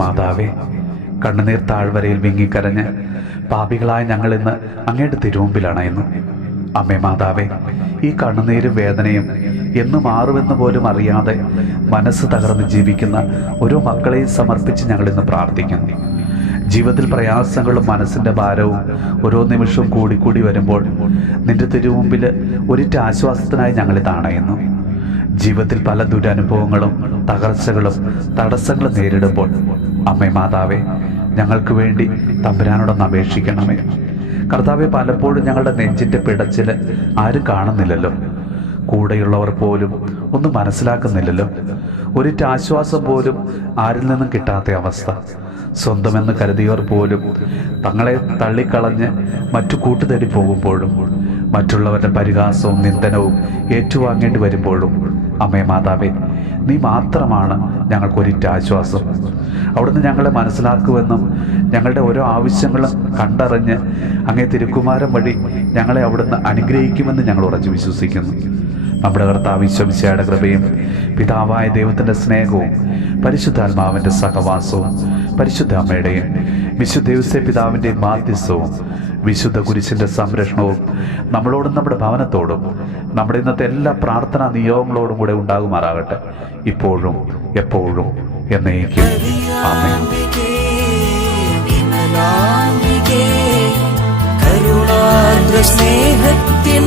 മാതാവേ, കണ്ണുനീർ താഴ്വരയിൽ വിങ്ങിക്കരഞ്ഞ് പാപികളായ ഞങ്ങൾ ഇന്ന് അങ്ങയുടെ തിരുമുമ്പിലാണ് ഇന്ന്. അമ്മേ മാതാവേ, ഈ കണ്ണുനീരും വേദനയും എന്ന് മാറുമെന്ന് പോലും അറിയാതെ മനസ്സ് തകർന്ന് ജീവിക്കുന്ന ഓരോ മക്കളെയും സമർപ്പിച്ച് ഞങ്ങൾ ഇന്ന് പ്രാർത്ഥിക്കുന്നു. ജീവിതത്തിൽ പ്രയാസങ്ങളും മനസ്സിൻ്റെ ഭാരവും ഓരോ നിമിഷവും കൂടിക്കൂടി വരുമ്പോൾ നിന്റെ തിരുമുമ്പിൽ ഒരിറ്റ് ആശ്വാസത്തിനായി ഞങ്ങളിത് അണയുന്നു. ജീവിതത്തിൽ പല ദുരനുഭവങ്ങളും തകർച്ചകളും തടസ്സങ്ങളും നേരിടുമ്പോൾ അമ്മേ മാതാവേ, ഞങ്ങൾക്ക് വേണ്ടി തമ്പുരാനോടൊന്ന് അപേക്ഷിക്കണമേ. കർത്താവെ, പലപ്പോഴും ഞങ്ങളുടെ നെഞ്ചിൻ്റെ പിടച്ചിൽ ആരും കാണുന്നില്ലല്ലോ. കൂടെയുള്ളവർ പോലും ഒന്നും മനസ്സിലാക്കുന്നില്ലല്ലോ. ഒരിറ്റ് ആശ്വാസം പോലും ആരിൽ നിന്നും കിട്ടാത്ത അവസ്ഥ. സ്വന്തമെന്ന് കരുതിയവർ പോലും തങ്ങളെ തള്ളിക്കളഞ്ഞ് മറ്റു കൂട്ടുതേടി പോകുമ്പോഴും മറ്റുള്ളവരുടെ പരിഹാസവും നിന്ദനവും ഏറ്റുവാങ്ങേണ്ടി വരുമ്പോഴും അമ്മേ മാതാവേ, നീ മാത്രമാണ് ഞങ്ങൾക്കൊരിറ്റ് ആശ്വാസം. അവിടുന്ന് ഞങ്ങളെ മനസ്സിലാക്കുമെന്നും ഞങ്ങളുടെ ഓരോ ആവശ്യങ്ങളും കണ്ടറിഞ്ഞ് അങ്ങേ തിരുക്കുമാരൻ വഴി ഞങ്ങളെ അവിടുന്ന് അനുഗ്രഹിക്കുമെന്ന് ഞങ്ങൾ ഉറച്ചു വിശ്വസിക്കുന്നു. നമ്മുടെ കർത്താവ് ഈശോ മിശിഹായുടെ കൃപയും പിതാവായ ദൈവത്തിൻ്റെ സ്നേഹവും പരിശുദ്ധാത്മാവിൻ്റെ സഹവാസവും പരിശുദ്ധ അമ്മയുടെയും വിശുദ്ധ ഔസേപ്പ് പിതാവിൻ്റെയും മാധ്യസ്ഥവും വിശുദ്ധ കുരിശിൻ്റെ സംരക്ഷണവും നമ്മളോടും നമ്മുടെ ഭവനത്തോടും നമ്മുടെ ഇന്നത്തെ എല്ലാ പ്രാർത്ഥനാ നിയോഗങ്ങളോടും കൂടെ ഉണ്ടാകുമാറാകട്ടെ, ഇപ്പോഴും എപ്പോഴും എന്നേക്കും. ആമേൻ. കരുണാർദ്ര സ്നേഹത്തിൻ